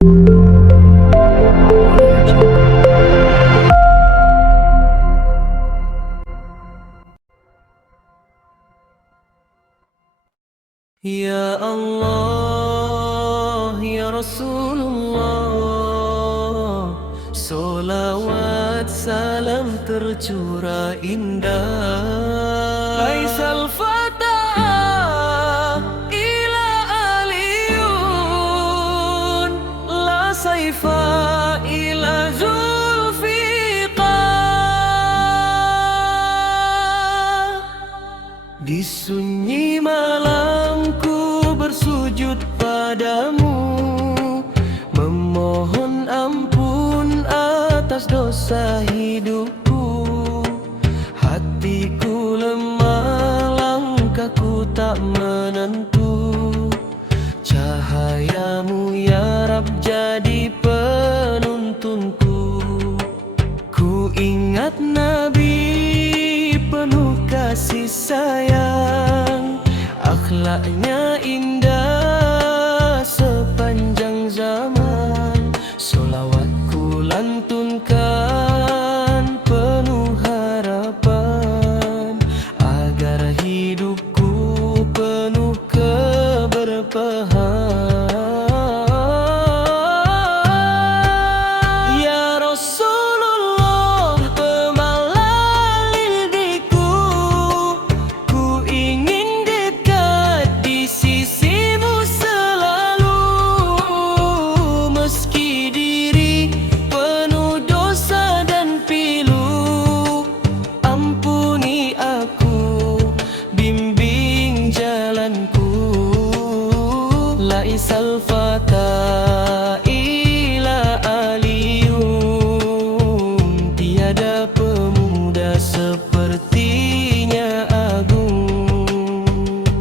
Ya Allah, Ya Rasulullah, solawat salam tercurah indah. Laisal fatah ila aliyun, la saifa ila zulfiqar. Di sunyi malamku bersujud padamu, memohon ampun atas dosa hidupku. Hatiku lemah, langkahku tak menentu. Cahayamu ya Rab jadi penuntunku. Ku ingat Nabi penuh kasih sayang, akhlaknya indah sepanjang zaman. Solawatku lantunkan penuh harapan, agar hidupku penuh keberpahan. Ya Rasulullah, pemalah lidiku, ku ingin dekat di sisimu selalu. Meski diri penuh dosa dan pilu, ampuni aku, bimbing jalanku. Laisal fatah ila aliyun, tiada pemuda sepertinya agung.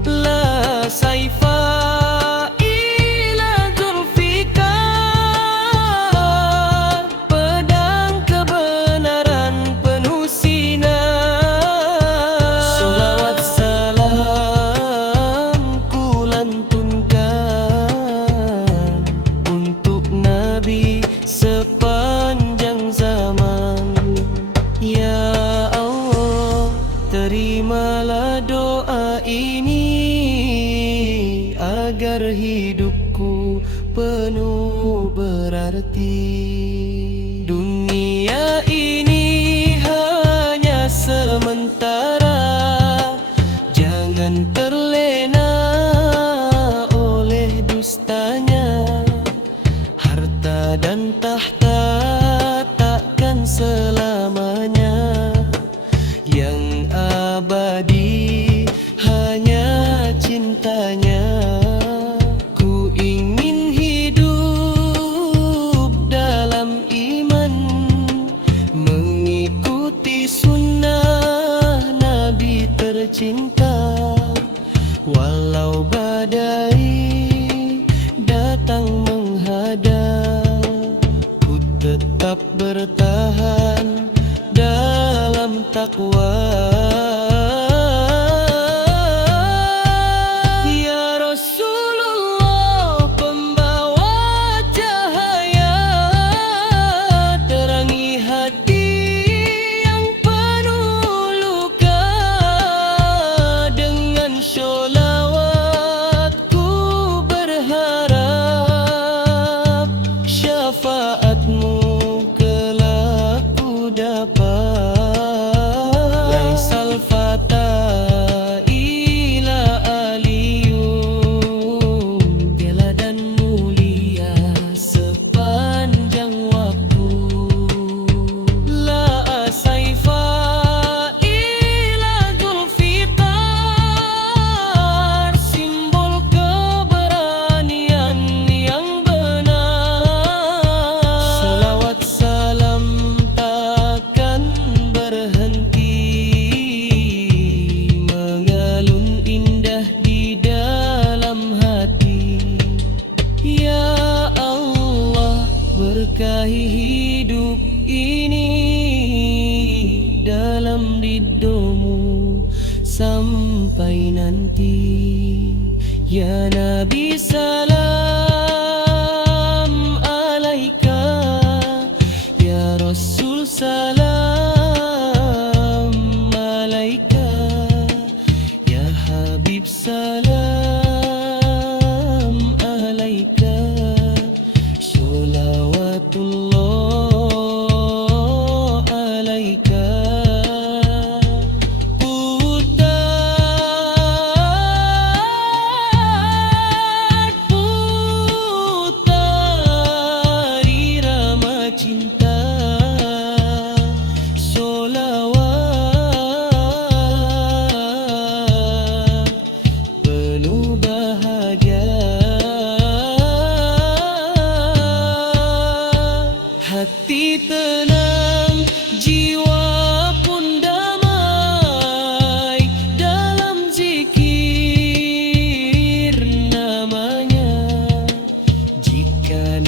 La saifa ila zulfiqar, pedang kebenaran penuh sinar. Solawat salam ku lantunkan untuk Nabi sepanjang zaman. Ya Allah, terimalah doa ini, agar hidupku penuh berarti. Dunia ini hanya sementara, jangan terlena oleh dustanya. Harta dan tahta takkan selamanya, yang abadi hanya cintanya. Ku ingin hidup dalam iman, mengikuti sunnah Nabi tercinta. Walau badai datang menghadang, ku tetap bertahan dalam takwa. Ya Rasulullah, pembawa cahaya, terangi hati yang penuh luka. Dengan sholawatku berharap, syafaatmu kelak ku dapat. Laisal fatah ila aliyun, bela dan mulia sepanjang waktu. La saifa ila zulfiqar, simbol keberanian yang benar. Salawat salam takkan berhenti, mengalun indah di dalam hati. Ya Allah, berkahi hidup ini dalam ridhomu sampai nanti. Ya Nabi salam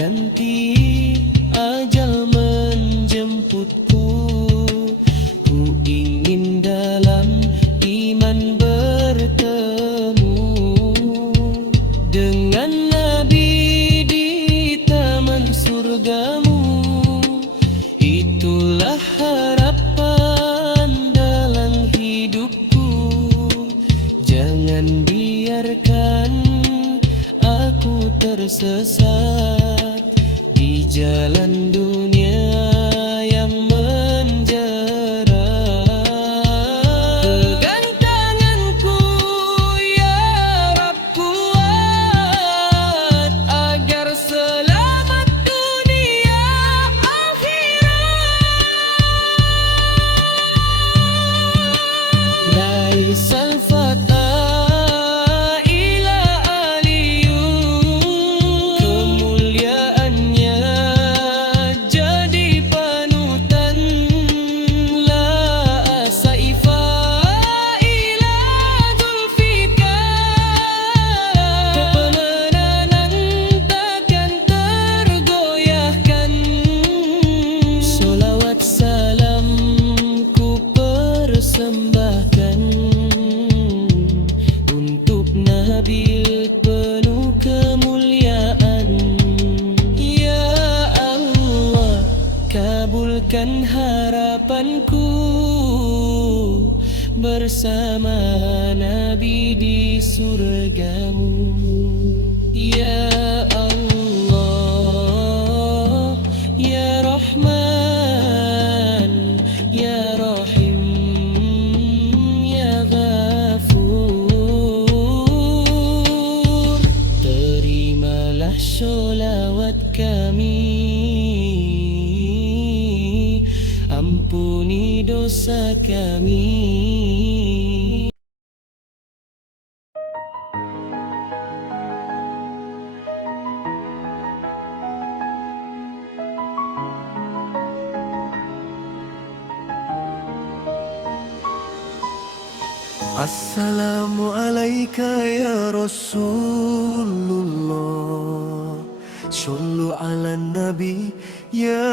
nanti ajal menjemputku. Ku ingin dalam iman bertemu dengan Nabi di taman surgamu. Itulah harapan dalam hidupku. Jangan biarkan aku tersesat di jalan dunia yang menjara. Pegang tanganku ya Rabb, kuat agar selamat dunia akhirat. Laisal fata persembahkan untuk Nabi penuh kemuliaan. Ya Allah, kabulkan harapanku bersama Nabi di surgamu. Ya Allah, ya Rahman, ya Rahim, sholawat kami, ampuni dosa kami. Assalamualaikum ya Rasulullah, sallu ala Nabi ya.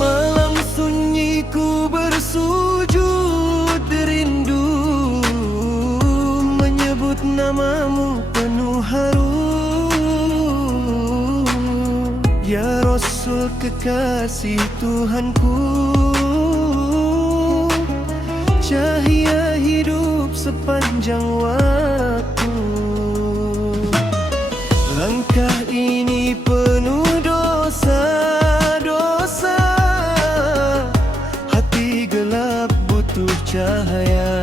Malam sunyi ku bersujud rindu, menyebut namamu penuh haru. Ya Rasul kekasih Tuhanku, cahaya hidup sepanjang waktu. Langkah ini penuh dosa-dosa, hati gelap butuh cahaya.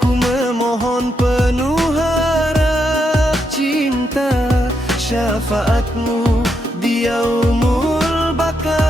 Ku memohon penuh harap cinta, syafaatmu di yaumul baka.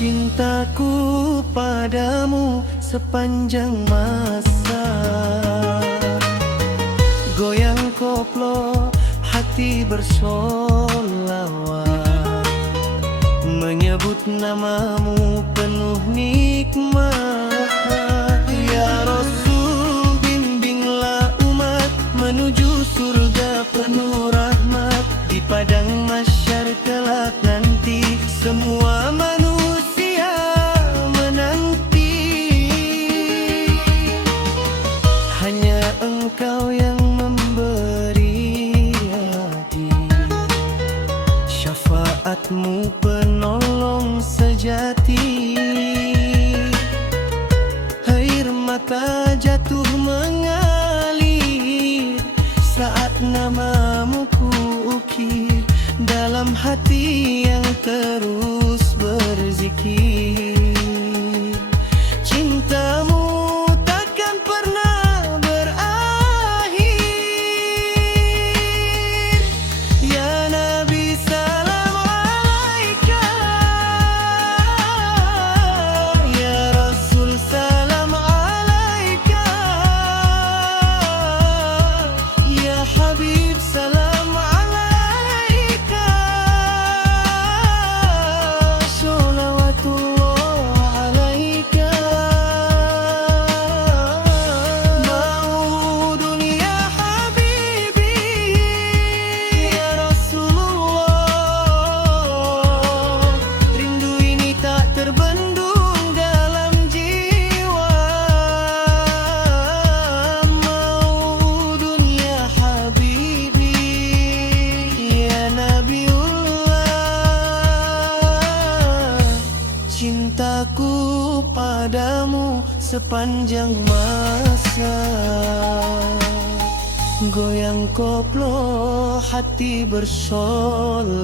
Cintaku padamu sepanjang masa, goyang koplo hati bersolawat, menyebut namamu penuh nikmat. Ya Rasul, bimbinglah umat menuju surga penuh rahmat. Di padang mahsyar kelak nanti semua manusia menanti, hanya Engkau yang memberi hati syafaat syafaatmu penolong sejati. Air mata jatuh mengalir saat namamu kuukir dalam hati yang terus berzikir. Cintamu takkan pernah berakhir. Ya Nabi salam alaika, Ya Rasul salam alaika, Ya Habib salam alaika. Sholawatullah alaika. Maudun ya Habibi, ya Rasulullah. Rindu ini tak terbendung dalam jiwa. Maudun ya Habibi, ya Nabiullah. Cintaku padamu sepanjang masa. Goyang koplo hati bersolawat,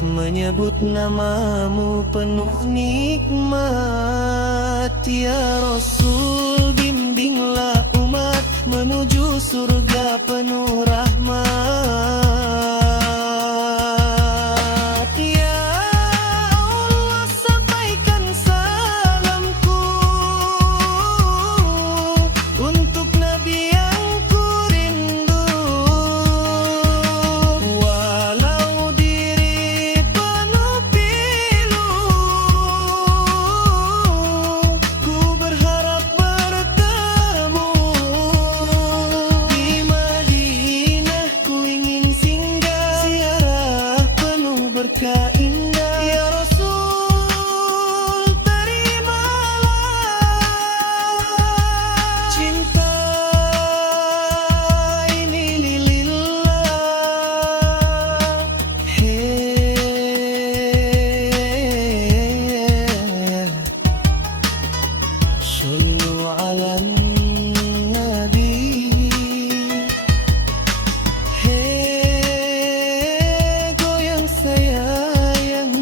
menyebut namamu penuh nikmat. Ya Rasul, bimbinglah umat menuju surga penuh rahmat. Ya Allah, sampaikan salamku untuk Nabi yang ku rindu. Walau diri penuh pilu, ku berharap bertemu. Di Madinah ku ingin singgah, ziarah penuh berkah indah. Ya Rasul, terimalah cinta ini lillah. Sallu ala Nabi. Goyang sayang,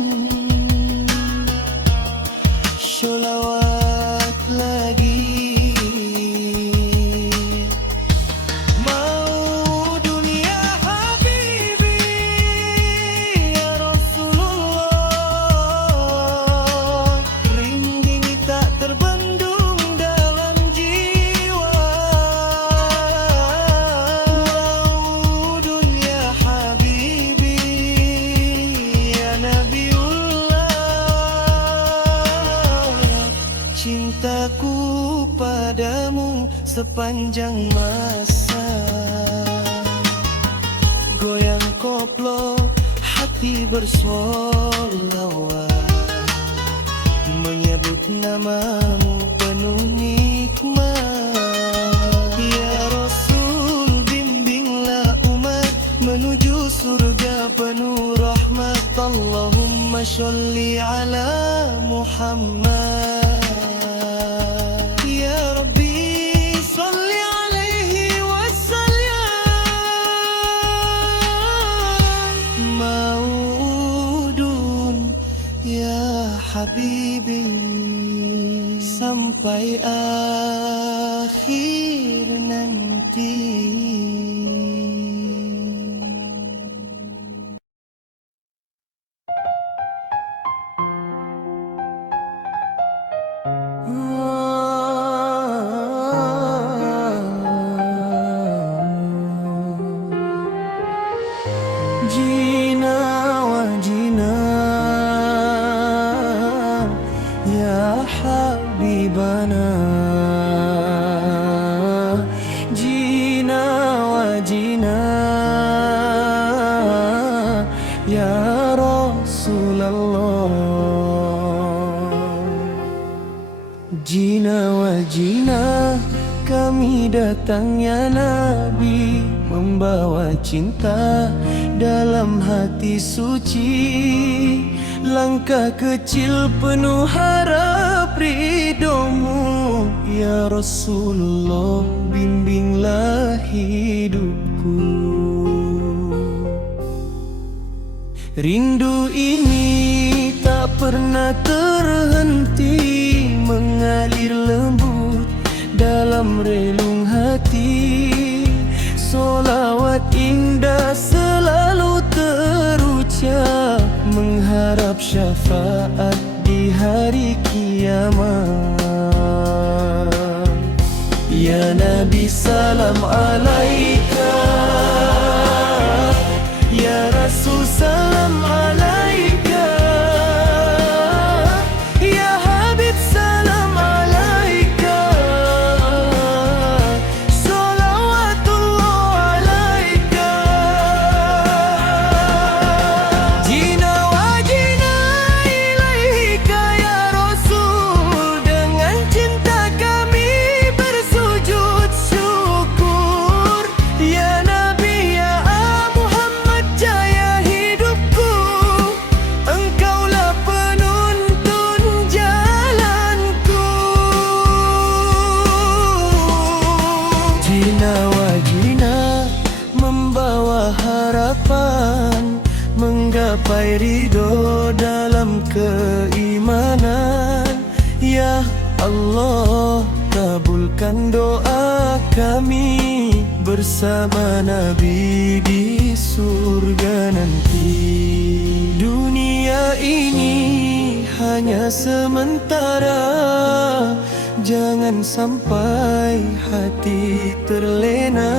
sholawat lagi. Maudun ya Habibi, ya Rasulullah. Rindu ini tak terbendung dalam jiwa. Maudun ya Habibi, ya Nabiullah. Cintaku padamu sepanjang masa. Goyang koplo hati bersolawat, menyebut namamu penuh nikmat. Ya Rasul, bimbinglah umat menuju surga penuh rahmat. Allahumma sholli ala Muhammad. Ya Rabbi salli alaihi wasallam. Maudun ya Habibi, sampai akhir nanti. Jina wa jina, ya Habibana. Jina wa jina, ya Rasulullah. Jina wa jina, kami datang ya Nabi, membawa cinta dalam hati suci. Langkah kecil penuh harap ridhomu, ya Rasulullah, bimbinglah hidupku. Rindu ini tak pernah terhenti, mengalir lembut dalam relung hati. Solawat indah selalu terucap, mengharap syafaat di hari kiamat. Ya Nabi, salam alaika. Ya Rasul, salam alaika. Ya Habib, salam alaika. Salawatullah alaika. Jina wa jina ilaika ya Rasul, dengan cinta kami bersujud syukur. Ya Nabi, ya Muhammad, jaya hidupku, engkaulah penuntun jalanku. Jina wa jina membawa harapan, menggapai ridho dalam keimanan. Ya Allah, kabulkan doa kami bersama Nabi di surga nanti. Dunia ini hanya sementara, jangan sampai hati terlena.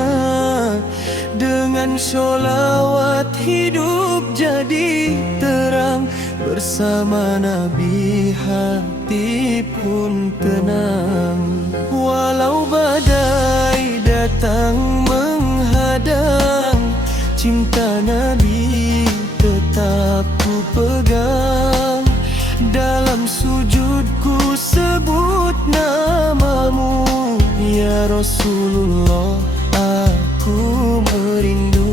Dengan sholawat hidup jadi terang, bersama Nabi hati pun tenang. Walau badai datang menghadang, cinta Nabi tetap ku pegang. Dalam sujudku sebut namamu, ya Rasulullah, aku merindu.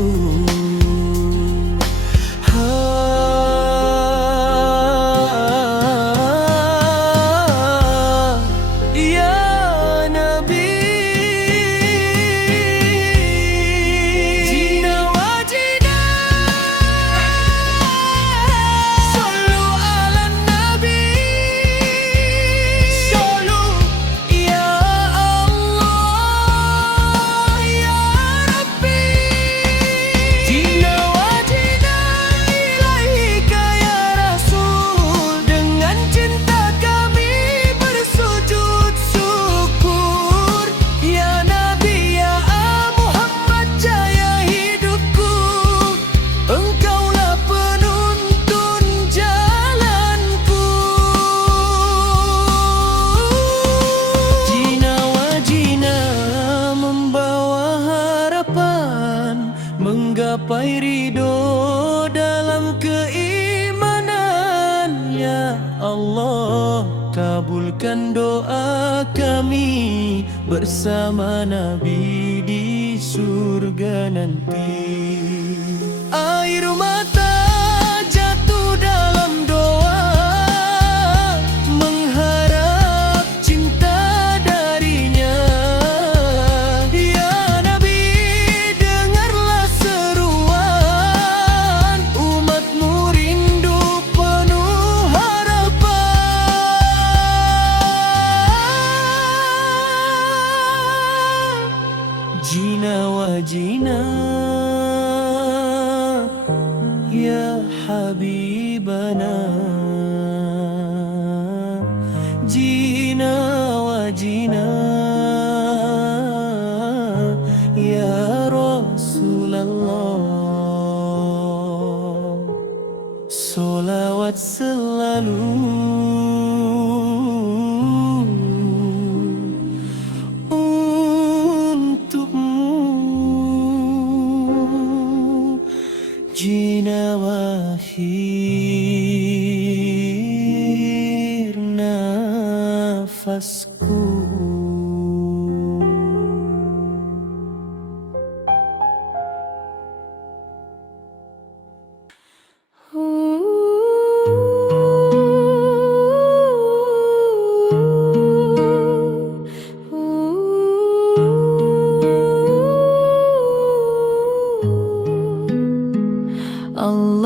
Ya Nabi, jina wa jina, sallu ala Nabi, sallu ya Allah ya Rabbi. Jina wa jina ilaika ya Rasul, dengan cinta kami bersujud syukur. Ya Nabi, ya Muhammad, jaya hidupku, engkaulah penuntun jalanku. Jina wa jina membawa harapan, menggapai ridho dalam keimanan. Ya Allah, kabulkan doa kami bersama Nabi di surga nanti. Air mata jatuh dalam doa, mengharap cinta darinya. Ya Nabi, dengarlah seruan umatmu rindu penuh harapan. Jina wa jina ya Habibana. Jina wa jina ya Rasulullah, solawat selalu untukmu. Jina wa akhir nafasku.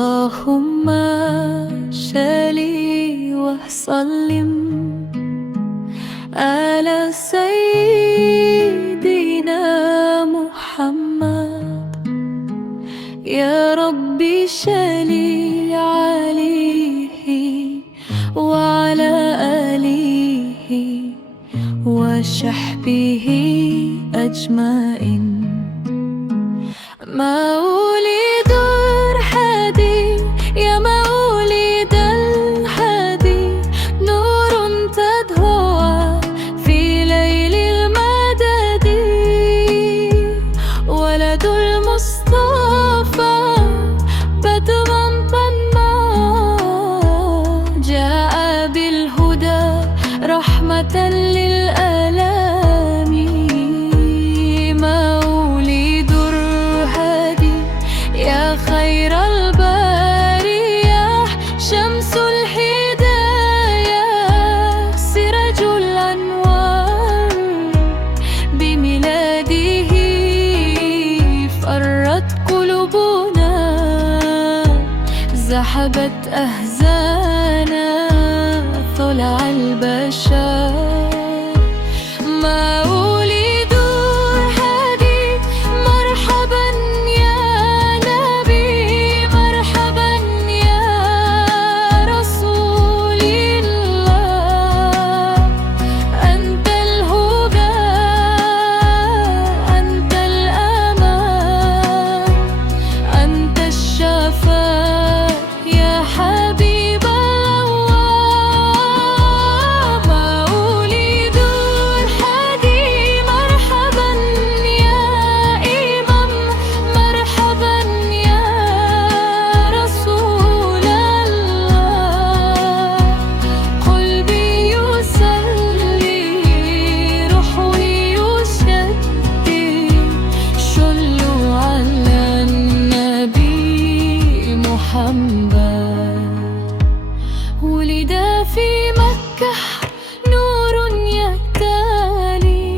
اللهم صل وسلم على سيدنا محمد يا ربي صل عليه وعلى آله وصحبه أجمعين. مولد الهادي يا مولد الهادي نور تدهوى في ليل المدد. ولد المصطفى بدرا طنما جاء بالهدى رحمة للآلام. مولد الهادي يا خير البرية شمس الهداية سراج الأنوار. بميلاده فرت قلوبنا زحبت أحزانا طلع البشر. مولد الهادي مرحبا يا نبي مرحبا يا رسول الله. أنت الهدى أنت الأمان أنت الشفاء يا حبيب الله. مولد الهادي مرحبا يا إمام مرحبا يا رسول الله. قلبي يصلي روحي يشدد صلوا على النبي محمد. ولد في مكة نور يهتالي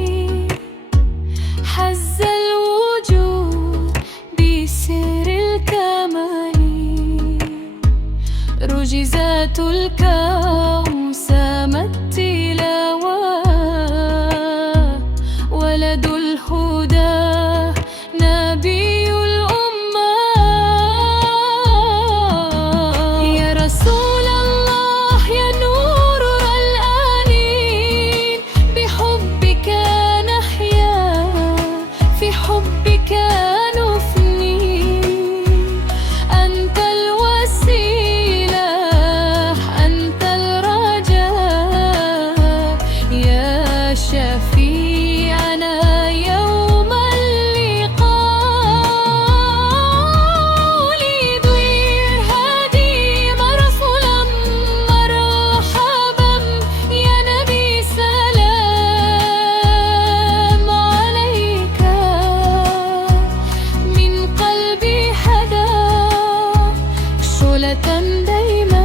حز الوجود بسر الكمال. رجزات الكون سامت تلاوة ولد الهدى نبي الأمة. يا رسول الله يا نور الآنين بحبك نحيا في حبك نفني. أنت الوسيلة أنت الرجاء يا شفيعنا يوم اللقاء. ولد الهادي مرسلا مرحبا يا نبي سلام عليك. من قلبي هدى شعلة دايما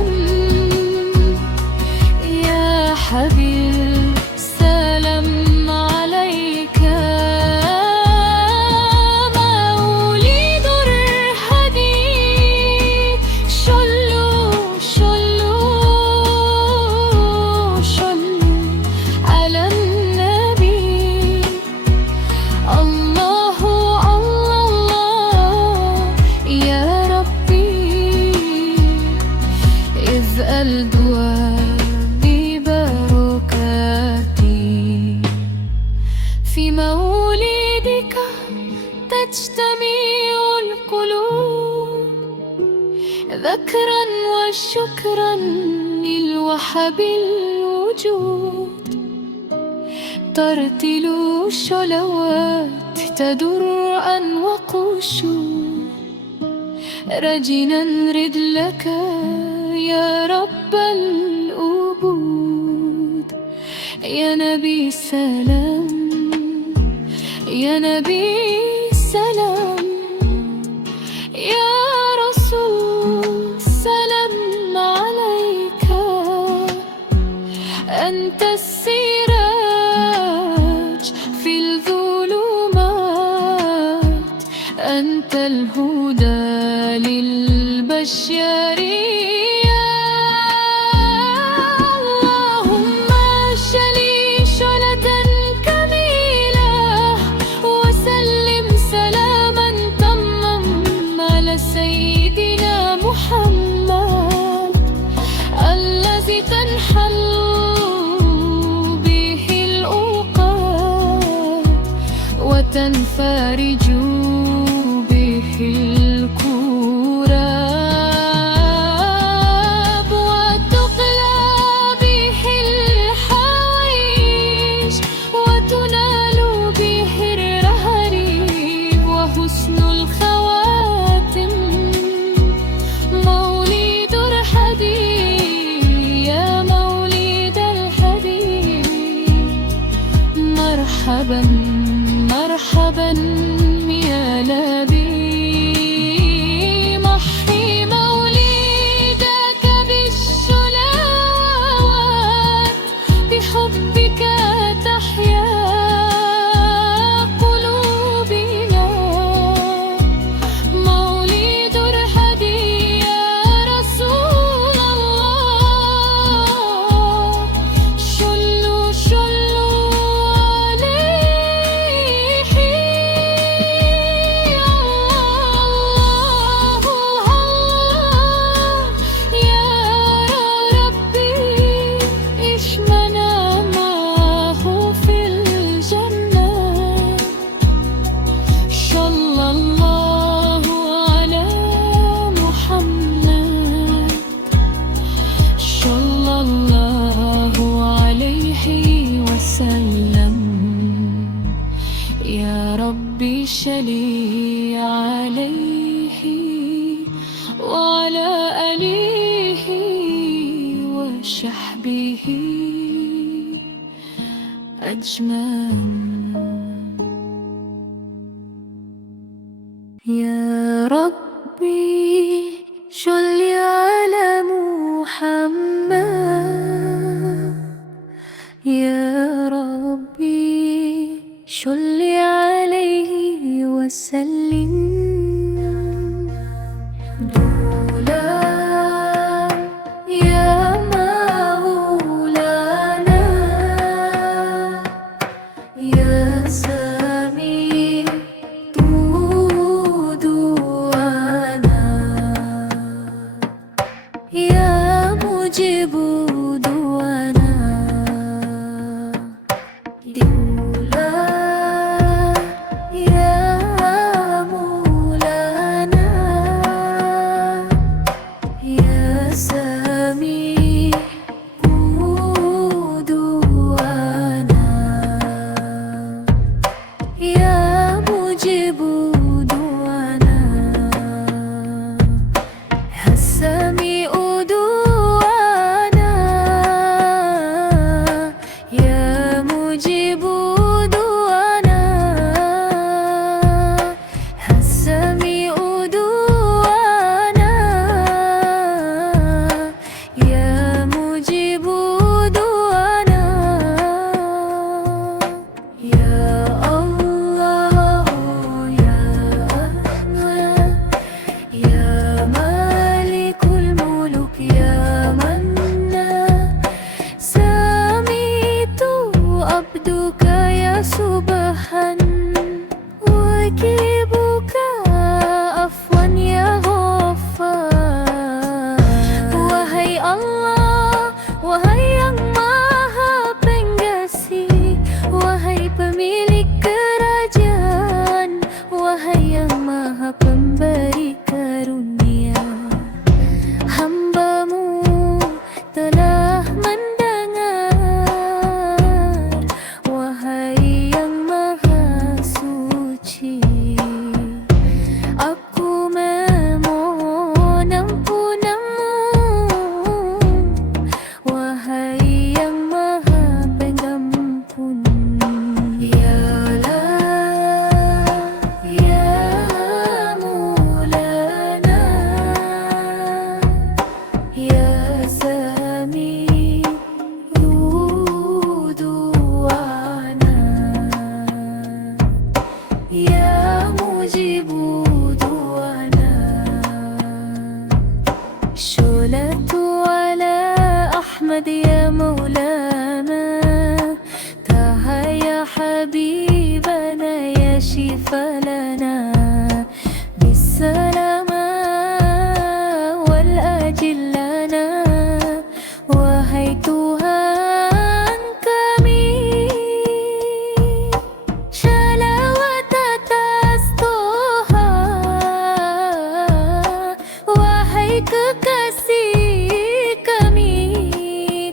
يا حبيب سلام عليك. مولد الهادي صلوا على النبي. الله الله يا ربي اجعل دعائي ببركاتي. في مولدك تجتمع القلوب ذكرا وشكرا للوهاب الوجود. ترتل الصلوات تدر وقشور رجنا نرد لك يا رب الأبود. يا نبي سلام يا نبي سلام يا رسول سلام عليك. أنت السراج في الظلمات أنت الهدى للبشر. جارية. اللهم شلي شلة كميلة وسلم سلاما تما على سيدنا محمد الذي تنحل به الأوقات وتنفرج به الكراب وتقلى به الحوائج وتنال به الرهريب وحسن الخواتم. مولد الحديد يا مولد الحديد، مرحبا مرحبا يا نبي. محي مولدك بالصلوات بحبك تحيا قلوبنا. مولد الهدي يا رسول الله، شلوا شلوا عليه. الله يا ربي اشمنا معه في الجنة. صلى الله على محمد، صلى الله عليه وسلم. يا ربي صلي عليه وعلى آله وصحبه أجمعين. يا ربي صل على محمد، يا ربي صل عليه وسلم. دولا يا مولانا يا سميع دعانا، يا مجيب دعانا. دولا يا مولانا يا سميع دعانا، يا مجيب دعانا. يا سميع دعانا Sholatu ala Ahmad ya Maulana, Taha ya Habibana ya Shifalana, Bisalama wal ajillana, Wahai Tuhan kami, shalawat atas Toha, wahai kekasih kami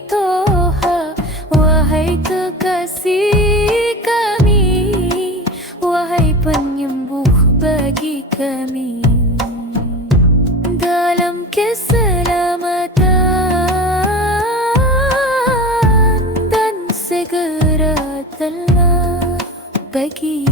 Toha, wahai kekasih kami, wahai penyembuh bagi kami. Dalam keselamatan dan segera telah bagi